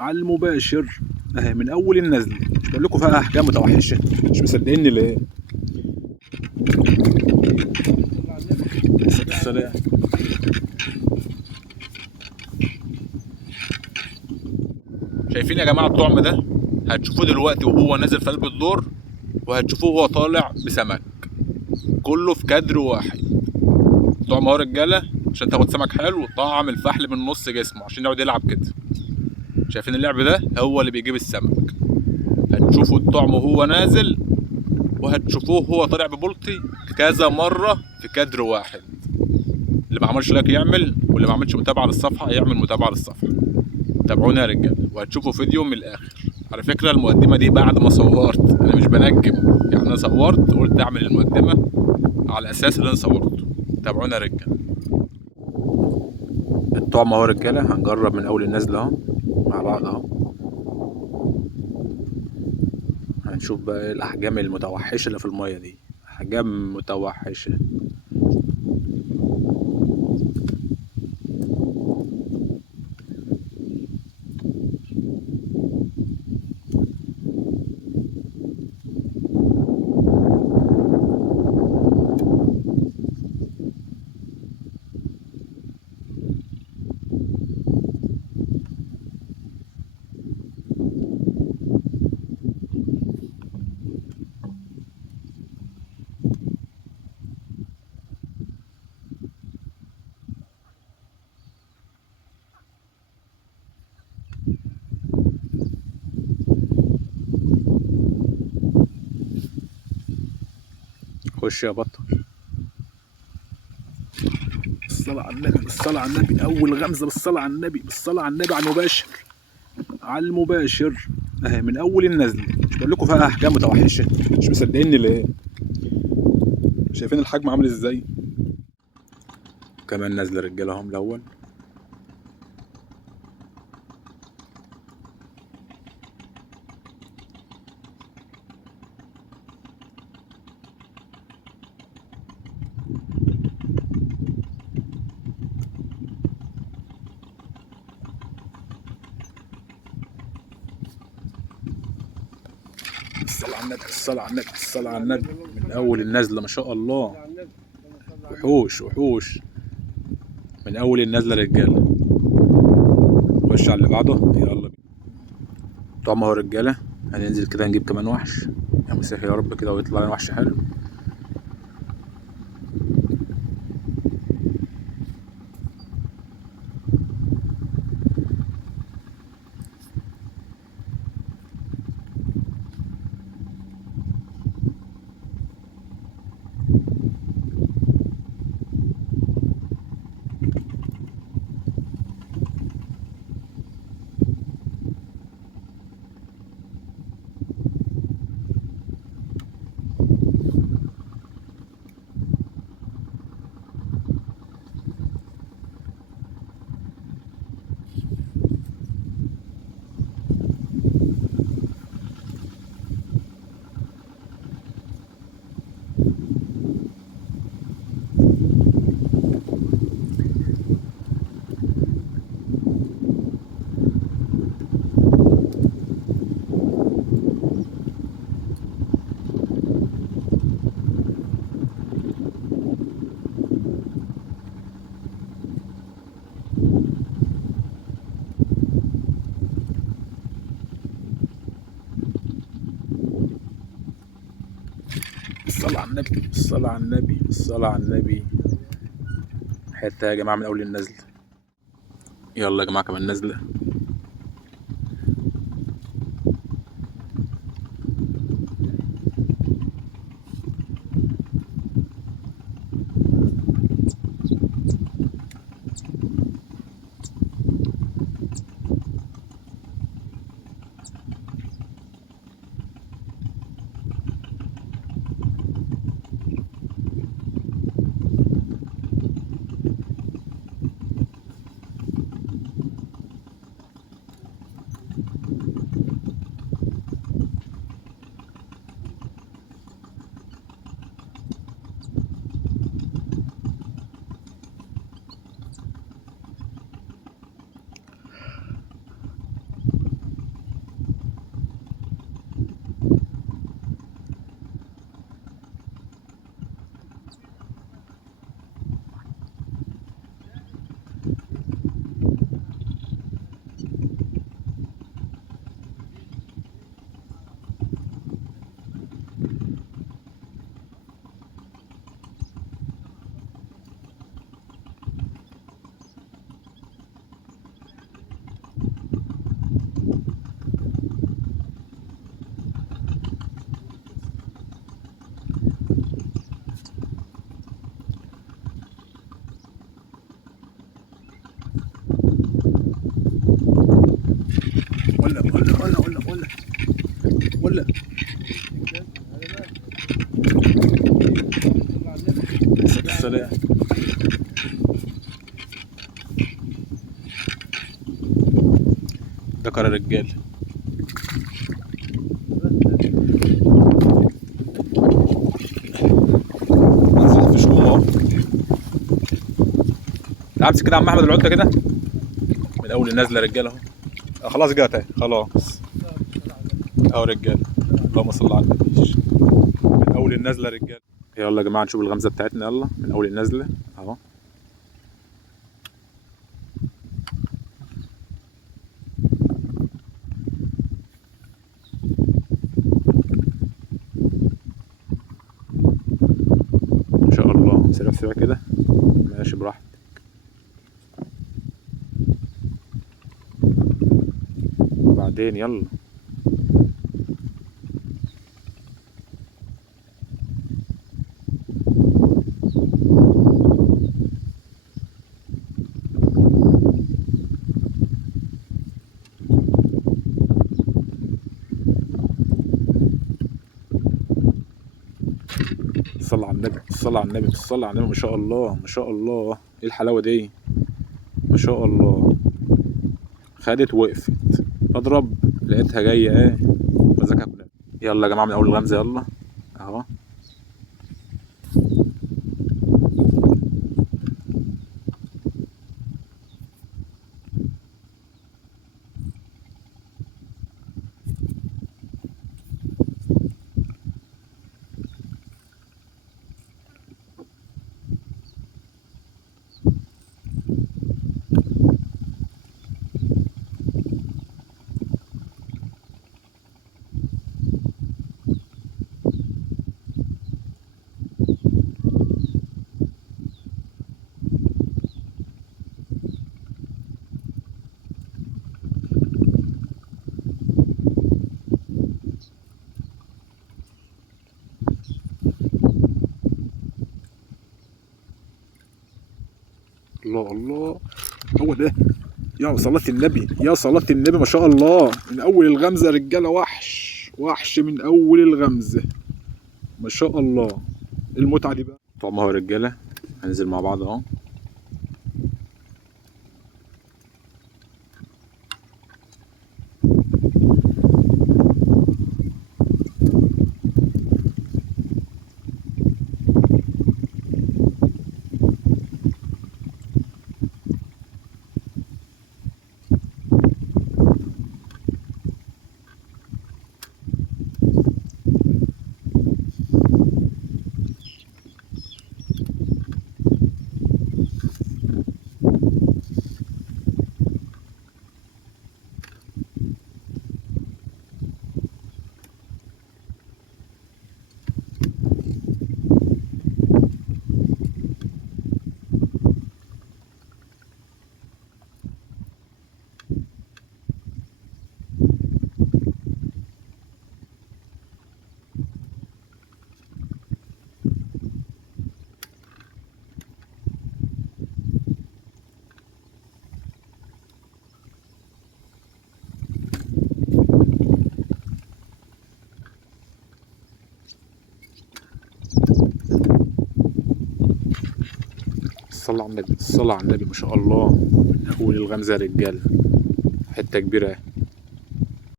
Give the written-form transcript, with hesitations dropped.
على المباشر اهي من اول النزل. مش بقول لكم فيها احجام متوحشه؟ مش مصدقيني ليه؟ السلام. شايفين يا جماعه الطعم ده؟ هتشوفوه دلوقتي وهو نازل في قلب الدور، وهتشوفوه وهو طالع بسمك، كله في كادر واحد. طعم اهو رجاله، عشان تاخد سمك حلو طعم الفحل من نص جسمه عشان يقعد يلعب كده. شايفين اللعب ده هو اللي بيجيب السمك. هتشوفوا الطعم وهو نازل، وهتشوفوه هو طالع ببلطي كذا مره في كادر واحد. اللي ما عملش لايك يعمل، واللي ما عملش متابعه للصفحه يعمل متابعه للصفحه. تابعونا يا رجاله، وهتشوفوا فيديو من الاخر. على فكره المقدمه دي بعد ما صورت، انا مش بنجم يعني، انا صورت قلت اعمل المقدمه على اساس اللي انا صورته. تابعونا يا رجاله. الطعم اهو رجاله، هنجرب من اول النزله اهو مع بعض اهو. هنشوف بقى ايه الاحجام المتوحشه اللي في الميه دي. احجام متوحشه. خش يا بطل. بالصلاة على النبي، بالصلاة على النبي، أول غمزة بالصلاة على النبي، بالصلاة على النبي، على المباشر، على المباشر أهي من أول النزل. مش بقول لكم فيها أحجام متوحشة؟ مش مصدقيني ليه؟ شايفين الحجم عامل إزاي؟ كمان نازلة رجالة أهو من الأول. الصلاة على النبي، الصلاة على النبي، الصلاة على النبي، من أول النزلة ما شاء الله. وحوش وحوش من أول النزلة رجالة. خش على اللي بعده، يلا بينا. طعم اهو رجالة. هننزل كده نجيب كمان وحش. يا مسيح يا رب كده ويطلع لنا وحش حلو. الصلاة على النبي، الصلاة على النبي، الصلاة على النبي. حتة يا جماعة من أول النزل. يلا يا جماعة كمان نزلة. ولا السلام. ده قرار الرجال. مفيش اهو. امسك كده يا عم احمد العده كده من اول النازله رجاله اهو. خلاص جت اهي خلاص اهو رجاله. اللهم صل على النبي. من اول النازله رجاله. يلا يا جماعه نشوف الغمزه بتاعتنا. يلا من اول النازله اهو. ما شاء الله. سريع سريع كده ماشي براحتك. وبعدين يلا صلى على النبي صلى على النبي صلى على النبي. ما شاء الله ما شاء الله. ايه الحلاوه دي ما شاء الله. خدت وقفت اضرب لقيتها جايه ايه مزاجها كلها. يلا يا جماعه من اول الغمزه يلا اهو. الله الله. هو ده. يا صلاة النبي يا صلاة النبي. ما شاء الله من اول الغمزه رجاله. وحش وحش من اول الغمزه. ما شاء الله. المتعه دي بقى. طعم اهو يا رجاله. هننزل مع بعض اهو. صلى على النبي صلى على النبي. ما شاء الله من اول الغمزه يا رجاله. حته كبيره.